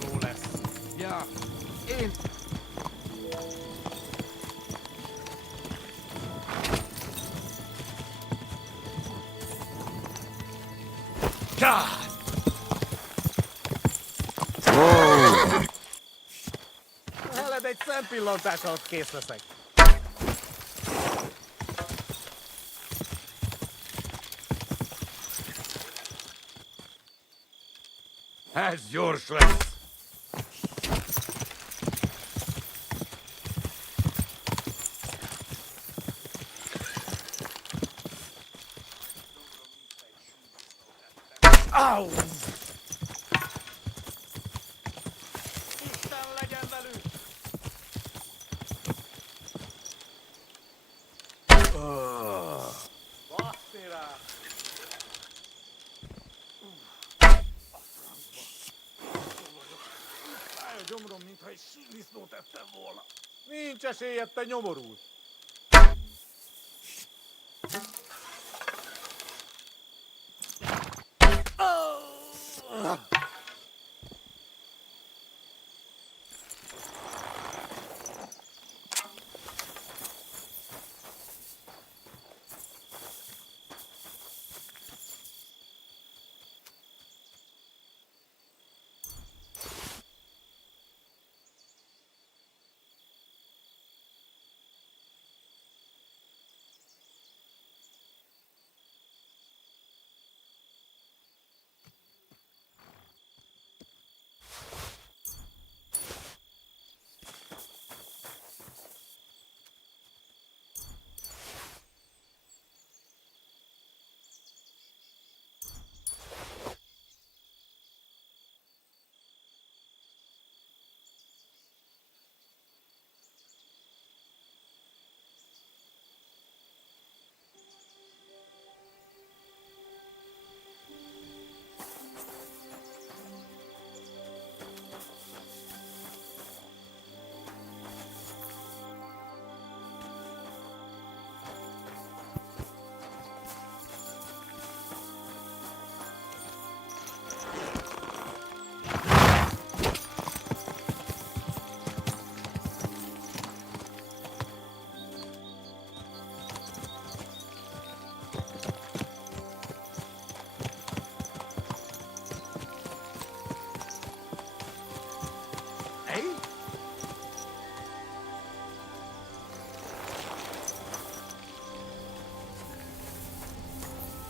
meló lesz. Ja, én... Veled egy szempillantás alatt kész leszek. Ez gyors lesz. Au! Isten legyen velünk! Basszi rá! Fáj a gyomrom, mintha egy sírdisznót ettem volna. Nincs esélyed, te nyomorult!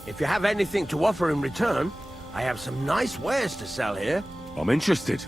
If you have anything to offer in return, I have some nice wares to sell here. I'm interested.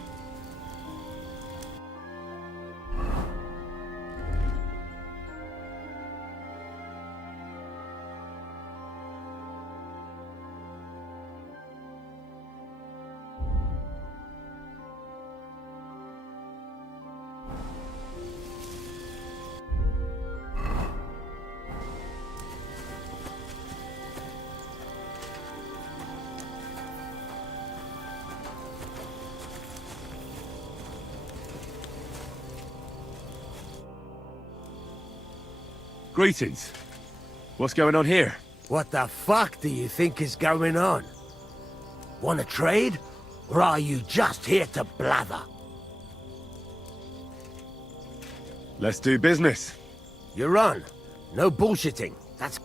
Greetings. What's going on here? What the fuck do you think is going on? Want to trade? Or are you just here to blather? Let's do business. You're on. No bullshitting. That's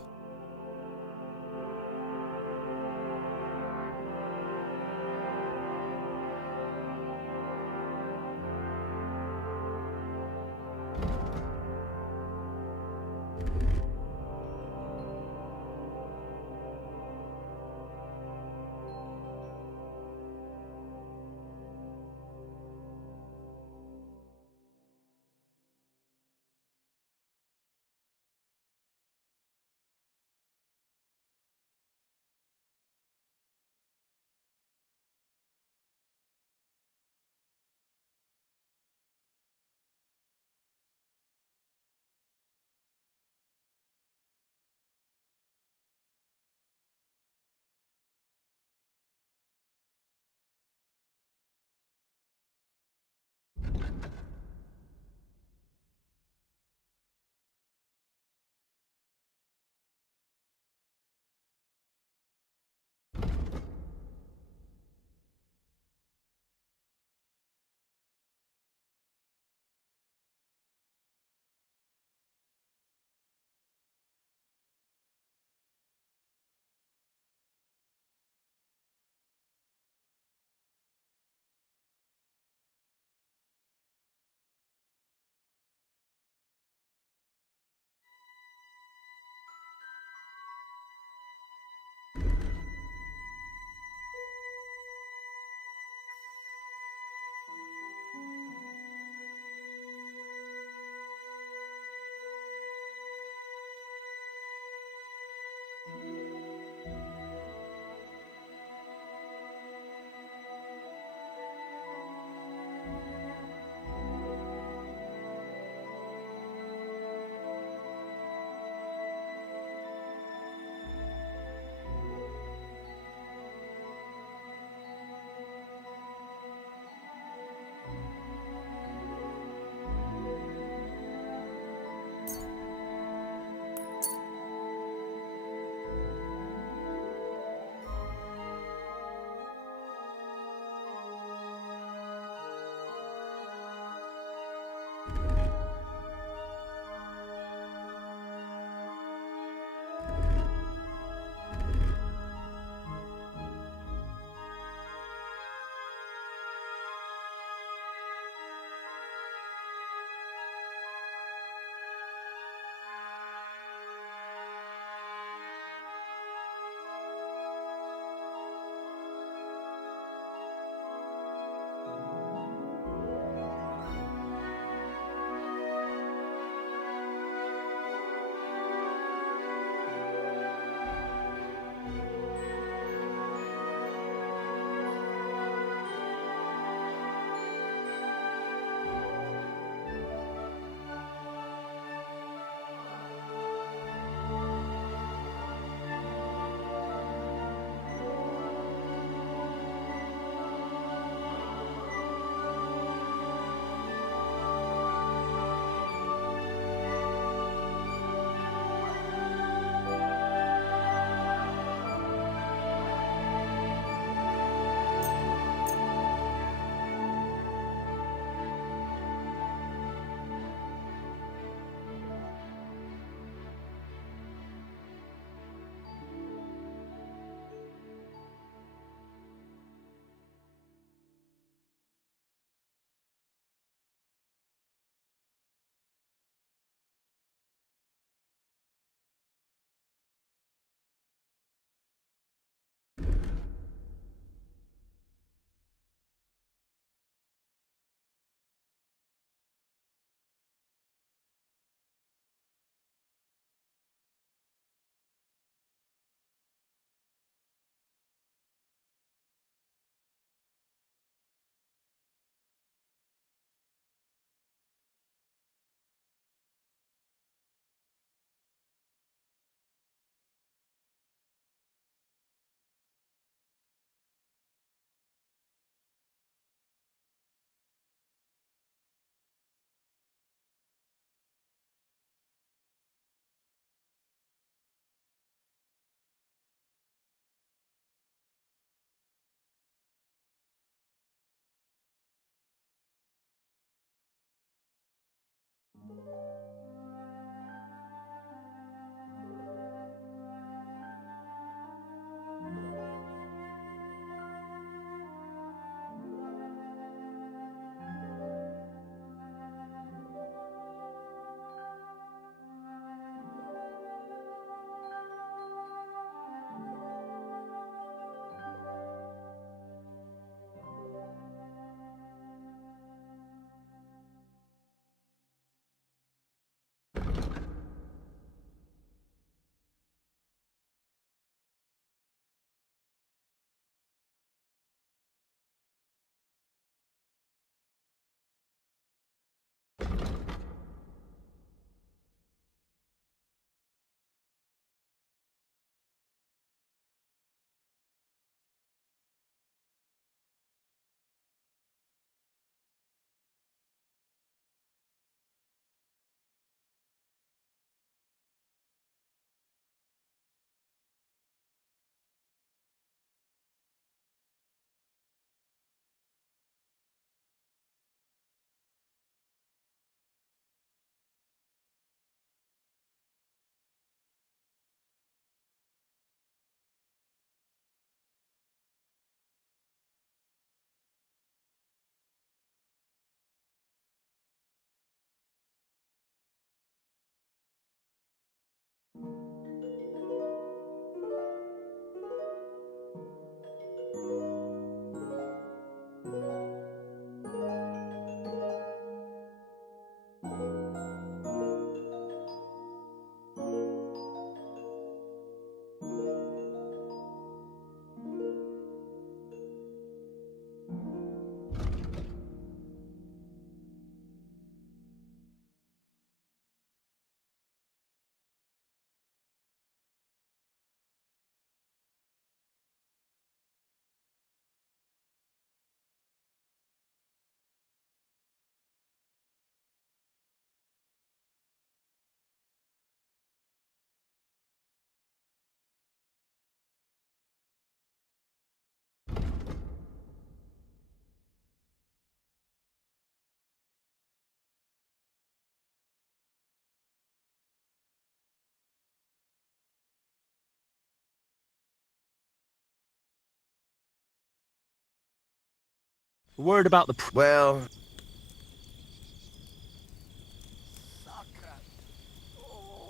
Worried about the... Well,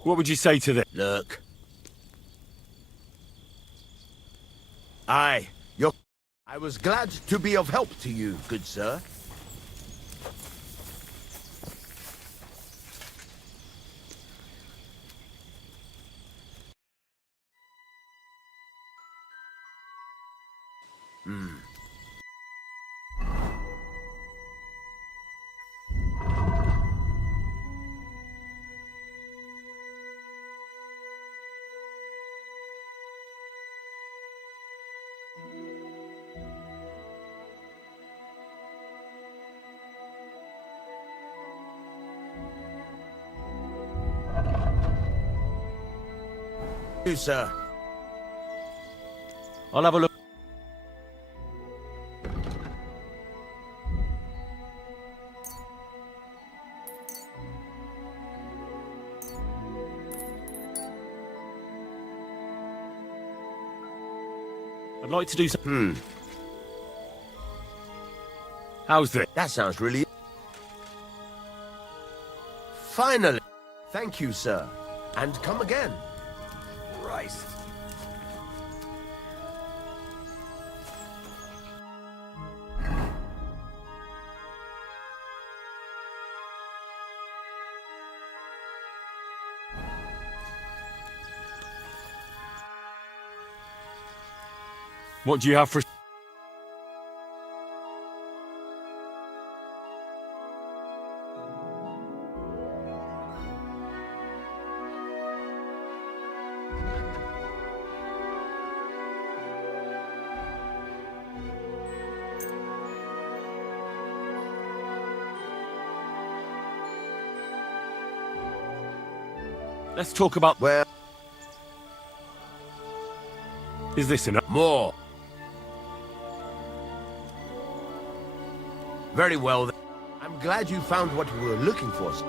What would you say to this? look. I was glad to be of help to you, good sir. You, sir. I'll have a look. I'd like to do some... How's this? That sounds really... Finally. Thank you, sir. And come again. Christ. What do you have for... Let's talk about... Well, Is this enough? more. Very well, then. I'm glad you found what you were looking for, sir.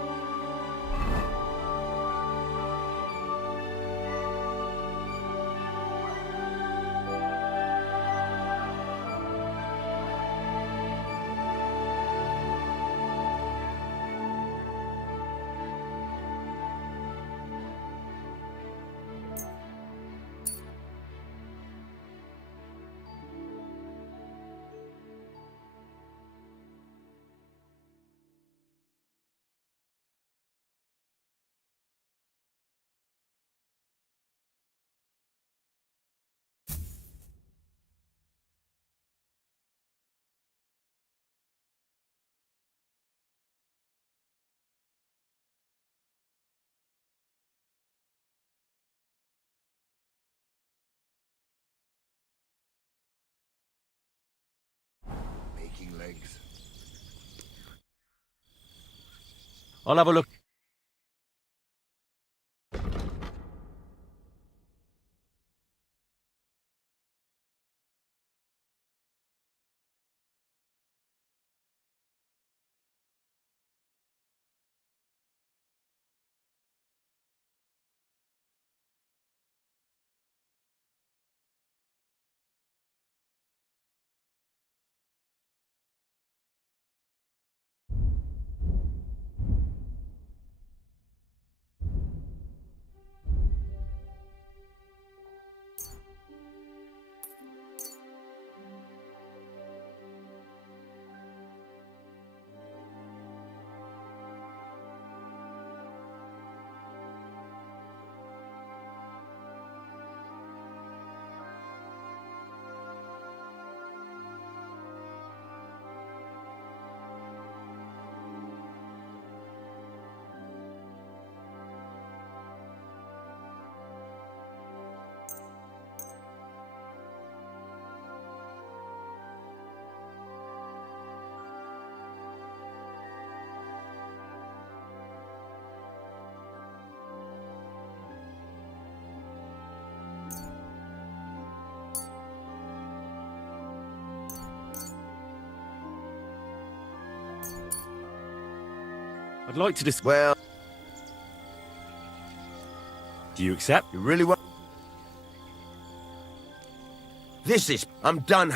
legs. I'll have a look. I'd like to Well, Do you accept? you really want... This is... I'm done.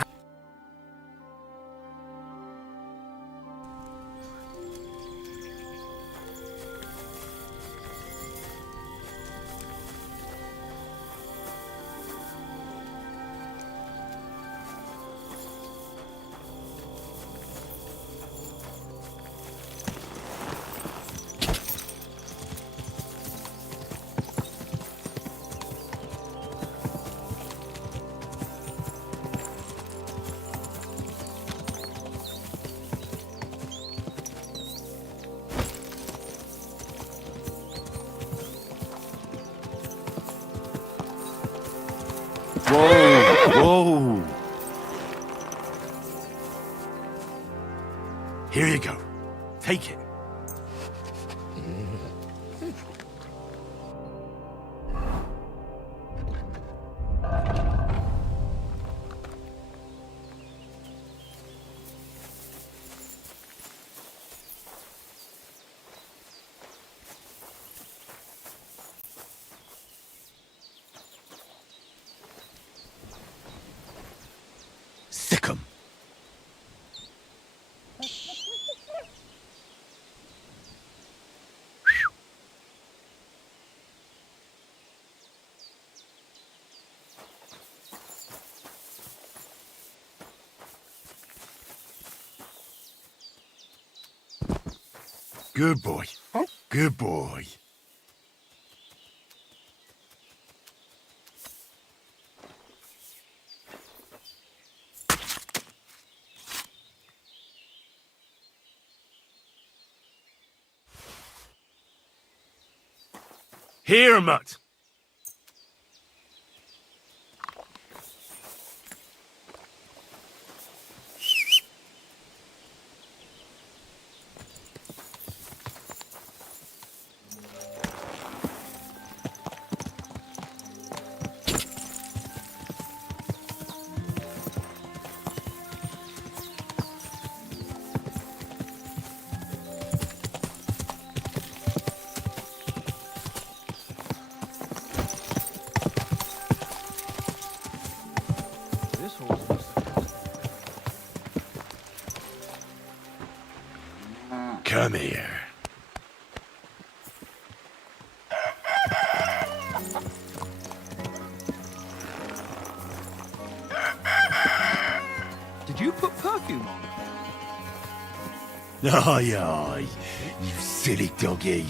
Whoa! Whoa! Here you go. Take it. Sick 'em. Good boy. Good boy. Here, Mutt! This horse must have... Come here. Did you put perfume on? Aye, aye. You silly doggy.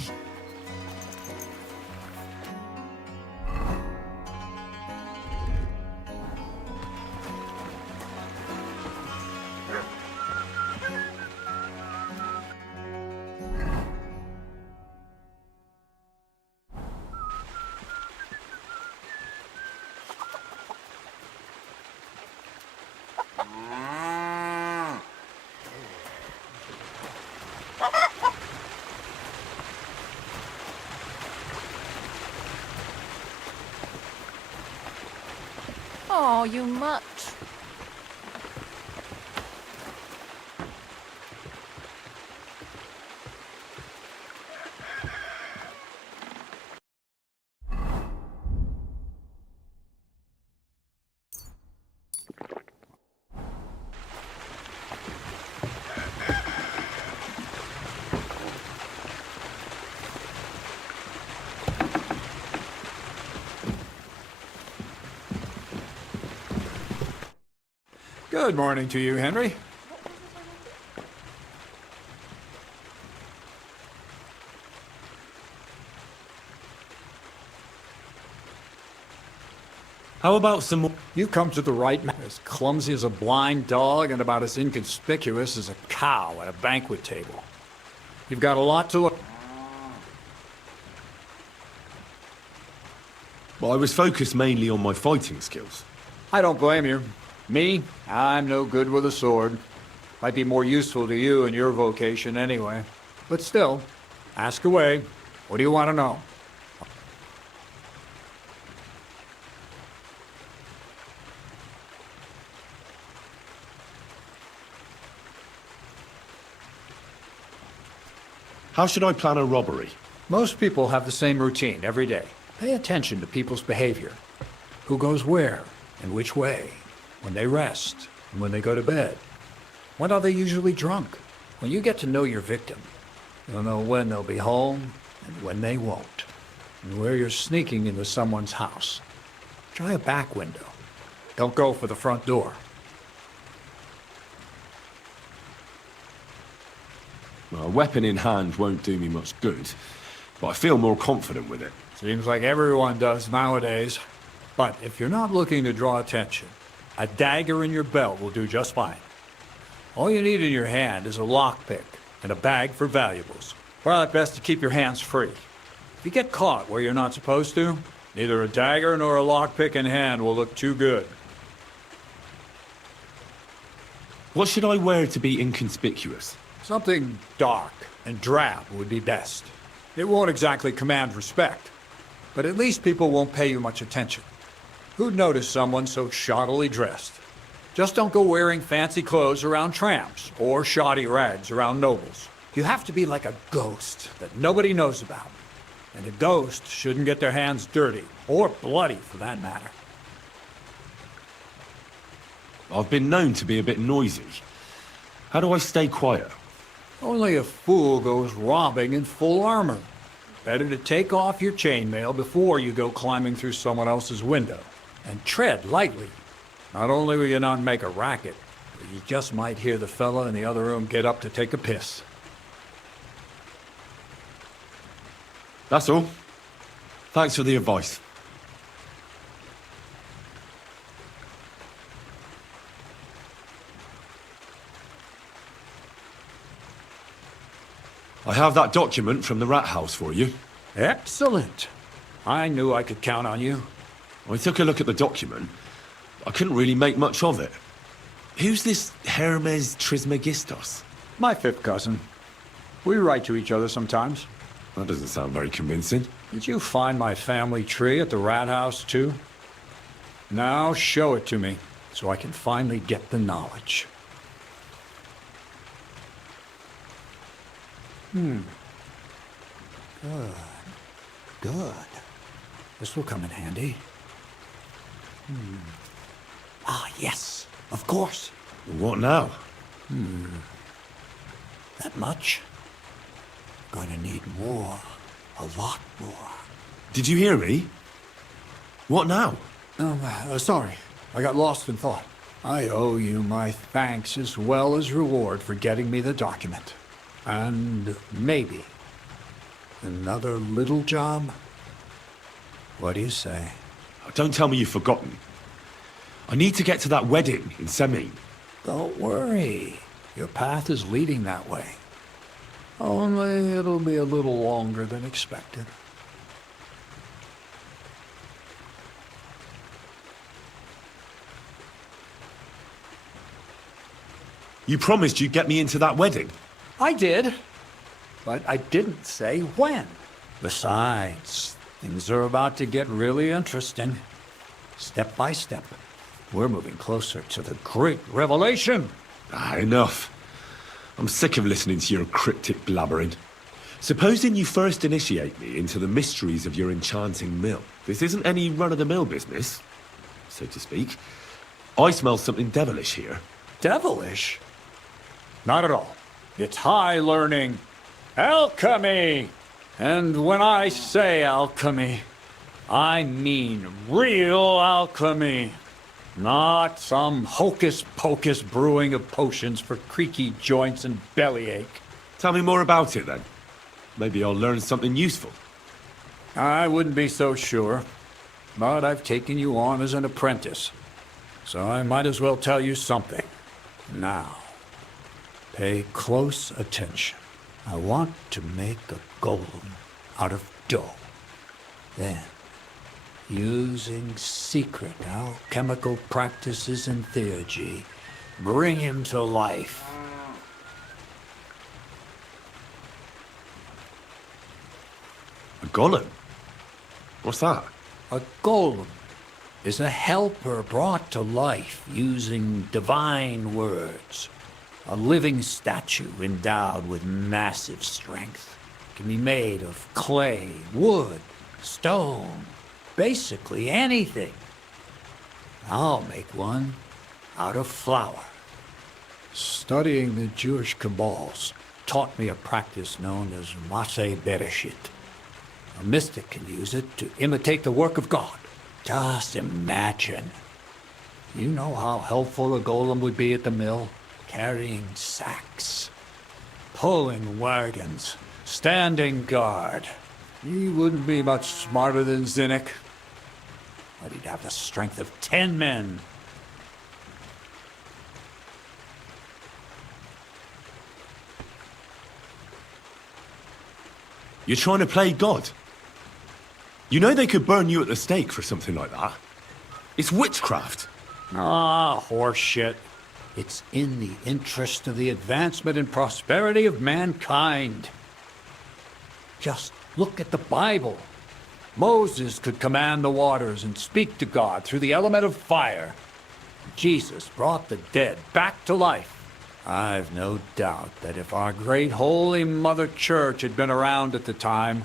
Are you much? Good morning to you, Henry. How about some more? You've come to the right man. As clumsy as a blind dog and about as inconspicuous as a cow at a banquet table. You've got a lot to look. Well, I was focused mainly on my fighting skills. I don't blame you. Me, I'm no good with a sword. Might be more useful to you in your vocation anyway. But still, ask away. What do you want to know? How should I plan a robbery? Most people have the same routine every day. Pay attention to people's behavior. Who goes where and which way. When they rest and when they go to bed. When are they usually drunk? When you get to know your victim, you'll know when they'll be home and when they won't. And where you're sneaking into someone's house. Try a back window. Don't go for the front door. Well, a weapon in hand won't do me much good, but I feel more confident with it. Seems like everyone does nowadays. But if you're not looking to draw attention, a dagger in your belt will do just fine. All you need in your hand is a lockpick and a bag for valuables. Probably best to keep your hands free. If you get caught where you're not supposed to, neither a dagger nor a lockpick in hand will look too good. What should I wear to be inconspicuous? Something dark and drab would be best. It won't exactly command respect, but at least people won't pay you much attention. Who'd notice someone so shoddily dressed? Just don't go wearing fancy clothes around tramps or shoddy rags around nobles. You have to be like a ghost that nobody knows about. And a ghost shouldn't get their hands dirty, or bloody for that matter. I've been known to be a bit noisy. How do I stay quiet? Only a fool goes robbing in full armor. Better to take off your chainmail before you go climbing through someone else's window. And tread lightly. Not only will you not make a racket, but you just might hear the fella in the other room get up to take a piss. That's all. Thanks for the advice. I have that document from the rat house for you. Excellent. I knew I could count on you. I took a look at the document. I couldn't really make much of it. Who's this Hermes Trismegistos? My fifth cousin. We write to each other sometimes. That doesn't sound very convincing. Did you find my family tree at the rat house, too? Now show it to me, so I can finally get the knowledge. Good. Good. This will come in handy. Ah, yes. Of course. What now? That much? Gonna need more. A lot more. Did you hear me? What now? Sorry. I got lost in thought. I owe you my thanks as well as reward for getting me the document. And maybe another little job? What do you say? Don't tell me you've forgotten. I need to get to that wedding in Semin. Don't worry. Your path is leading that way. Only it'll be a little longer than expected. You promised you'd get me into that wedding. I did, but I didn't say when. Besides, things are about to get really interesting. Step by step. We're moving closer to the great revelation. Enough. I'm sick of listening to your cryptic blabbering. Supposing you first initiate me into the mysteries of your enchanting mill. This isn't any run-of-the-mill business, so to speak. I smell something devilish here. Devilish? Not at all. It's high learning. Alchemy! And when I say alchemy, I mean real alchemy. Not some hocus-pocus brewing of potions for creaky joints and bellyache. Tell me more about it, then. Maybe I'll learn something useful. I wouldn't be so sure, but I've taken you on as an apprentice, so I might as well tell you something. Now, pay close attention. I want to make a golem out of dough. Then, using secret alchemical practices and theurgy, bring him to life. A golem? What's that? A golem is a helper brought to life using divine words. A living statue endowed with massive strength. It can be made of clay, wood, stone, basically anything. I'll make one out of flour. Studying the Jewish Kabbals taught me a practice known as Maseh Bereshit. A mystic can use it to imitate the work of God. Just imagine. You know how helpful a golem would be at the mill? Carrying sacks, pulling wagons, standing guard. He wouldn't be much smarter than Zinnik, but he'd have the strength of 10 men. You're trying to play God? You know they could burn you at the stake for something like that. It's witchcraft. Ah, horseshit. It's in the interest of the advancement and prosperity of mankind. Just look at the Bible. Moses could command the waters and speak to God through the element of fire. Jesus brought the dead back to life. I've no doubt that if our great holy Mother Church had been around at the time,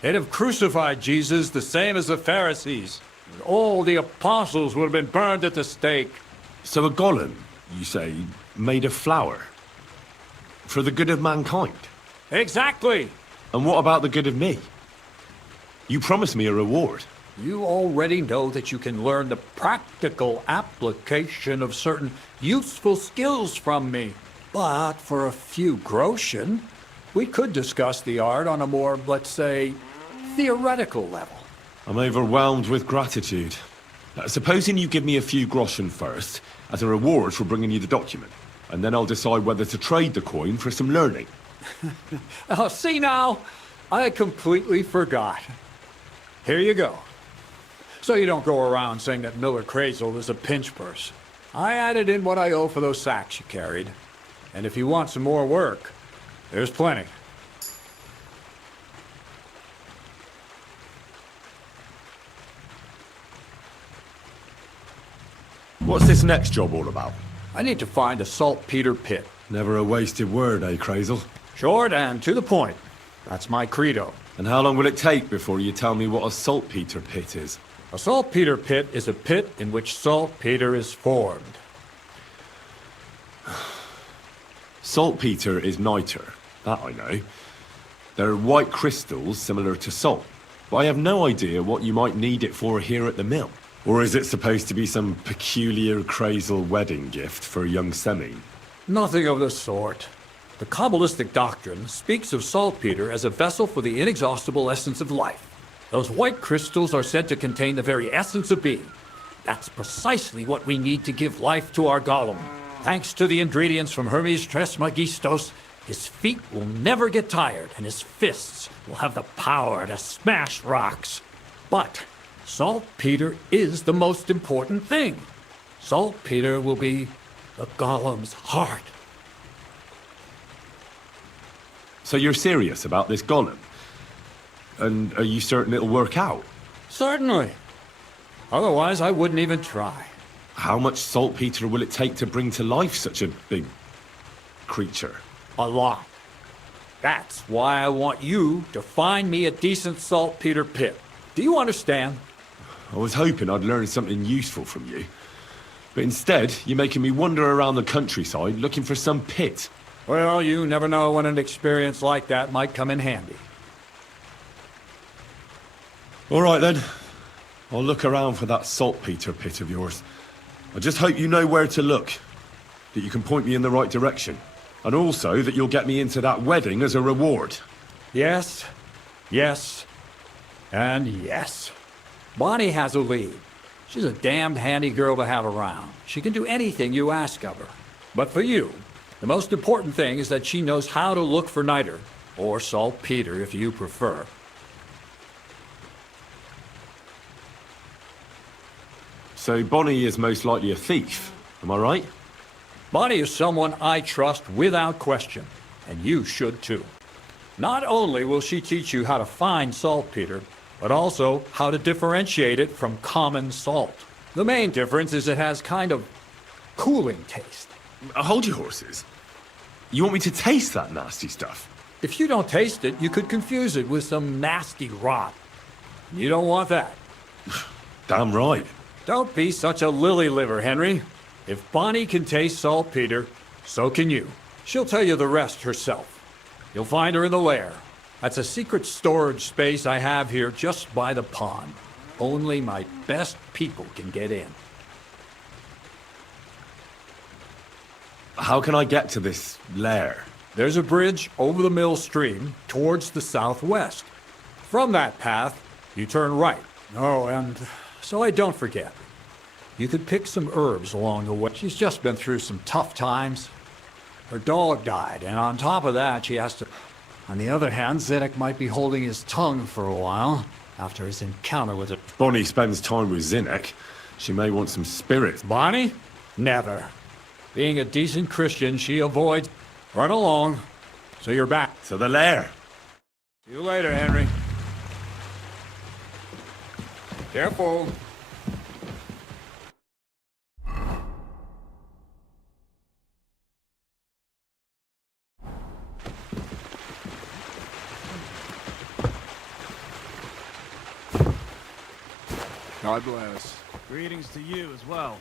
they'd have crucified Jesus the same as the Pharisees. All the apostles would have been burned at the stake. So a golem, you say, made of flour? For the good of mankind? Exactly. And what about the good of me? You promised me a reward. You already know that you can learn the practical application of certain useful skills from me. But for a few groschen, we could discuss the art on a more, let's say, theoretical level. I'm overwhelmed with gratitude. Supposing you give me a few groschen first, as a reward for bringing you the document, and then I'll decide whether to trade the coin for some learning. Oh, see now, I completely forgot. Here you go. So you don't go around saying that Miller Crazel is a pinch purse. I added in what I owe for those sacks you carried. And if you want some more work, there's plenty. What's this next job all about? I need to find a saltpeter pit. Never a wasted word, eh, Crazel? Short and to the point. That's my credo. And how long will it take before you tell me what a saltpeter pit is? A saltpeter pit is a pit in which saltpeter is formed. Saltpeter is niter, that I know. They're white crystals similar to salt, but I have no idea what you might need it for here at the mill. Or is it supposed to be some peculiar Crazel wedding gift for young Semine? Nothing of the sort. The Kabbalistic doctrine speaks of saltpeter as a vessel for the inexhaustible essence of life. Those white crystals are said to contain the very essence of being. That's precisely what we need to give life to our golem. Thanks to the ingredients from Hermes Trismegistos, his feet will never get tired, and his fists will have the power to smash rocks. But saltpeter is the most important thing. Saltpeter will be the golem's heart. So you're serious about this golem? And are you certain it'll work out? Certainly. Otherwise, I wouldn't even try. How much saltpeter will it take to bring to life such a big creature? A lot. That's why I want you to find me a decent saltpeter pit. Do you understand? I was hoping I'd learn something useful from you. But instead, you're making me wander around the countryside looking for some pit. Well, you never know when an experience like that might come in handy. All right then. I'll look around for that saltpeter pit of yours. I just hope you know where to look. That you can point me in the right direction. And also that you'll get me into that wedding as a reward. Yes, yes, and yes. Bonnie has a lead. She's a damned handy girl to have around. She can do anything you ask of her. But for you, the most important thing is that she knows how to look for niter, or saltpeter if you prefer. So Bonnie is most likely a thief, am I right? Bonnie is someone I trust without question, and you should too. Not only will she teach you how to find saltpeter, but also how to differentiate it from common salt. The main difference is it has kind of cooling taste. Hold your horses. You want me to taste that nasty stuff? If you don't taste it, you could confuse it with some nasty rot. You don't want that. Damn right. Don't be such a lily liver, Henry. If Bonnie can taste saltpeter, so can you. She'll tell you the rest herself. You'll find her in the lair. That's a secret storage space I have here just by the pond. Only my best people can get in. How can I get to this lair? There's a bridge over the mill stream towards the southwest. From that path, you turn right. Oh, and so I don't forget, you could pick some herbs along the way. She's just been through some tough times. Her dog died, and on top of that, she has to... On the other hand, Zedek might be holding his tongue for a while after his encounter with her. Bonnie spends time with Zinnek. She may want some spirits. Bonnie? Never. Being a decent Christian, she avoids... Run along, so you're back. To the lair. See you later, Henry. Careful. God bless. Greetings to you as well.